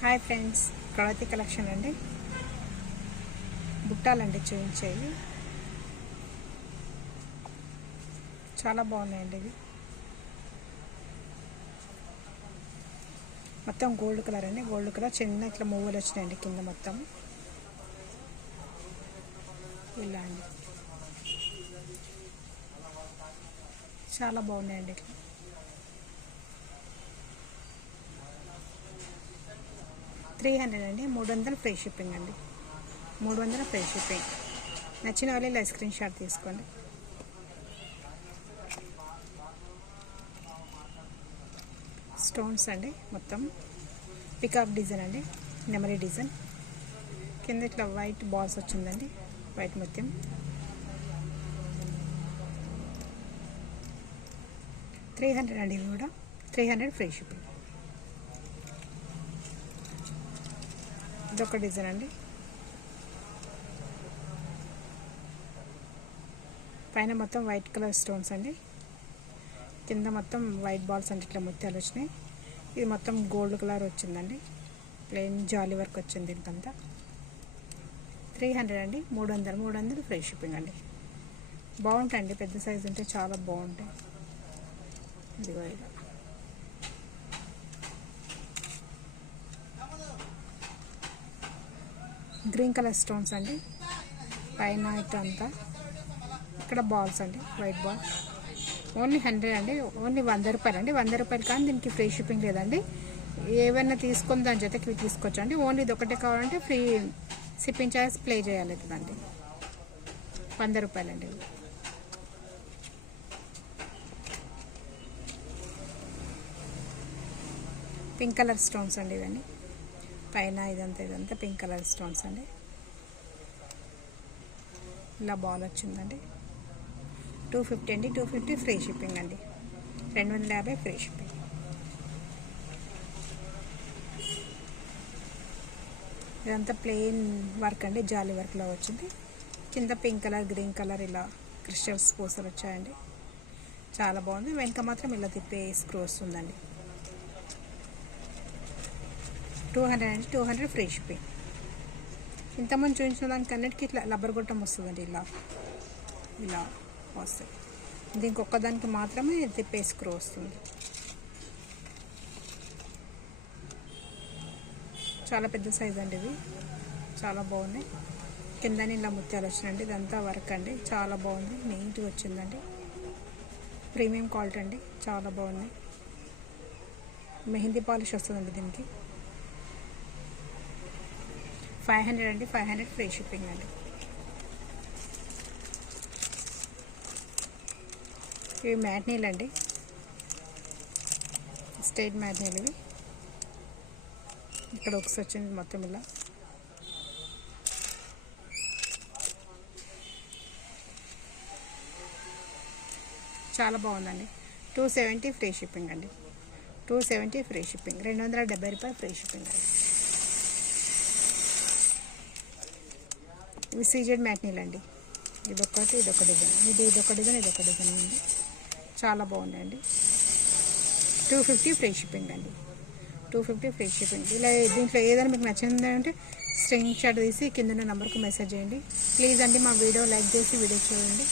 Hi friends, Kalavathi collection అండి. బుట్టాలండి చూపించేవి చాలా బాగున్నాయండి. ఇవి మొత్తం గోల్డ్ కలర్ అండి. గోల్డ్ కలర్ చిన్న ఇట్లా మువ్వలు వచ్చినాయండి కింద మొత్తం ఇలా అండి. చాలా బాగున్నాయండి. ఇట్లా 300 అండి. 300 ఫ్రీ షిప్పింగ్ అండి. 300 ఫ్రీ షిప్పింగ్. నచ్చిన వాళ్ళు ఇలా స్క్రీన్ షాట్ తీసుకోండి. స్టోన్స్ అండి. మొత్తం పికాక్ డిజైన్ అండి. నెమరీ డిజైన్ కింద ఇట్లా వైట్ బాల్స్ వచ్చిందండి. వైట్ మొత్తం 300 అండి. ఇవి కూడా 300 ఫ్రీ షిప్పింగ్. ఇదొక డిజైన్ అండి. పైన మొత్తం వైట్ కలర్ స్టోన్స్ అండి. కింద మొత్తం వైట్ బాల్స్ అంటే ఇట్లా ముత్యాలు వచ్చినాయి. ఇది మొత్తం గోల్డ్ కలర్ వచ్చిందండి. ప్లెయిన్ జాలీ వర్క్ వచ్చింది. దీనికంతా 300 అండి. 300 ఫ్రీ షిప్పింగ్ అండి. బాగుంటాయండి. పెద్ద సైజు ఉంటే చాలా బాగుంటాయి. ఇదిగో ఇలా గ్రీన్ కలర్ స్టోన్స్ అండి. పైన ఇటు అంతా ఇక్కడ బాల్స్ అండి. వైట్ బాల్ ఓన్లీ 100 అండి. ఓన్లీ 100 రూపాయలు అండి. 100 రూపాయలు కానీ దీనికి ఫ్రీ షిప్పింగ్ లేదండి. ఏవైనా తీసుకొని దాని జతకి తీసుకోవచ్చు అండి. ఓన్లీ ఇది ఒకటే కావాలంటే ఫ్రీ షిప్పింగ్ ఛార్జ్ ప్లే చేయాలి అండి. 100 రూపాయలు అండి. పింక్ కలర్ స్టోన్స్ అండి. ఇవన్నీ పైన ఇదంతా పింక్ కలర్ స్టోన్స్ అండి. ఇలా బాల్ వచ్చిందండి. 250 అండి. 250 ఫ్రీ షిప్పింగ్ అండి. 250 ఫ్రీ షిప్పింగ్. ఇదంతా ప్లెయిన్ వర్క్ అండి. జాలీ వర్క్లో వచ్చింది. కింద పింక్ కలర్, గ్రీన్ కలర్ ఇలా క్రిస్టల్స్ పూసలు వచ్చాయండి. చాలా బాగుంది. వెనక మాత్రం ఇలా తిప్పే స్క్రూ వస్తుందండి. 200 అండి. 200 ఫ్రీ షిప్పింగ్. ఇంతమంది చూపించిన దానికి అన్నిటికీ ఇట్లా రబ్బర్ గొట్టం వస్తుందండి. ఇలా వస్తుంది. దీనికి ఒక్కదానికి మాత్రమే తిప్పే స్క్రూ వస్తుంది. చాలా పెద్ద సైజ్ అండి. ఇవి చాలా బాగున్నాయి. కిందని ఇలా ముత్యాలు వచ్చినాయండి. ఇదంతా వర్క్ అండి. చాలా బాగుంది. నీట్గా వచ్చిందండి. ప్రీమియం క్వాలిటీ అండి. చాలా బాగుంది. మెహందీ పాలిష్ వస్తుందండి దీనికి. 500 అండి. 500 ఫ్రీ షిప్పింగ్ అండి. ఇవి మ్యాట్నీలు అండి. స్టేట్ మ్యాట్నీలు ఇవి. ఇక్కడ ఒకసారి వచ్చింది మొత్తం ఇలా. చాలా బాగుందండి. 270 ఫ్రీ షిప్పింగ్ అండి. 270 ఫ్రీ షిప్పింగ్. 270 రూపాయలు ఫ్రీ షిప్పింగ్ అండి. ఇవి సీజెడ్ మ్యాట్నీలు అండి. ఇదొక డిజైన్, ఇదొక డిజైన్ అండి. చాలా బాగున్నాయండి. 250 ఫ్రీ షిప్పింగ్ అండి. 250 ఫ్రీ షిప్పింగ్. ఇలా దీంట్లో ఏదైనా మీకు నచ్చింది అంటే స్క్రీన్ షాట్ తీసి కింద నెంబర్కు మెసేజ్ చేయండి. ప్లీజ్ అండి మా వీడియో లైక్ చేసి వీడియో చూడండి.